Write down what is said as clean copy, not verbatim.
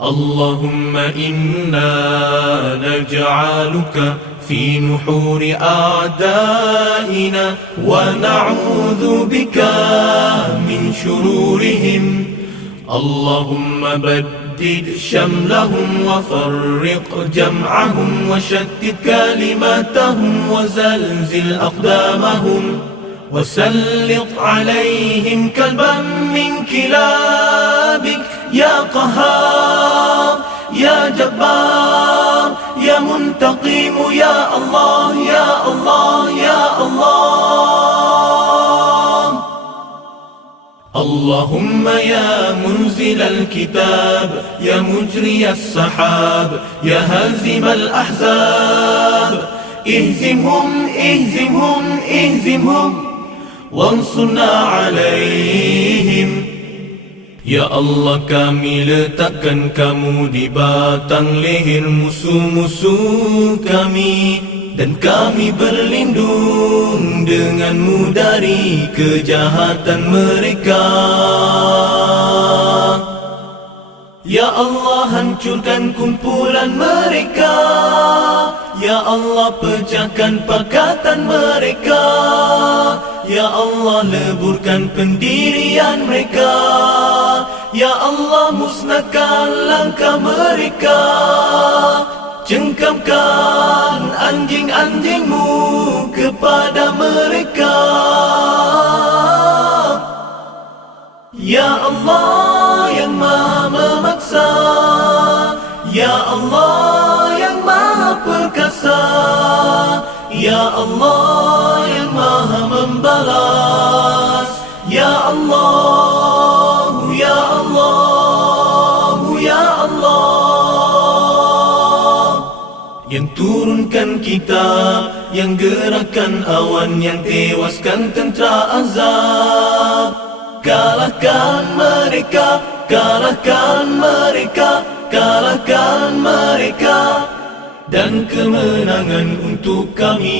اللهم إنا نجعلك في نحور أعدائنا ونعوذ بك من شرورهم. اللهم بدد شملهم وفرق جمعهم وشتت كلماتهم وزلزل أقدامهم وسلط عليهم كلبا من كلابك يا قهار يا جبار يا منتقم يا الله يا الله يا الله. اللهم يا منزل الكتاب يا مجري السحاب يا هازم الأحزاب اهزمهم اهزمهم اهزمهم وانصرنا عليهم. Ya Allah, kami letakkan kamu di batang leher musuh-musuh kami, dan kami berlindung denganmu dari kejahatan mereka. Ya Allah, hancurkan kumpulan mereka. Ya Allah, pecahkan pakatan mereka. Ya Allah, leburkan pendirian mereka. Ya Allah, musnahkan langkah mereka. Cengkamkan anjing-anjingmu kepada mereka. Ya Allah yang maha memaksa, Ya Allah yang maha perkasa, Ya Allah yang maha membalas, Ya Allah, Ya Allah, Ya Allah. Yang turunkan kitab, yang gerakan awan, yang tewaskan tentera azab. Kalahkan mereka, kalahkan mereka, kalahkan mereka, dan kemenangan untuk kami.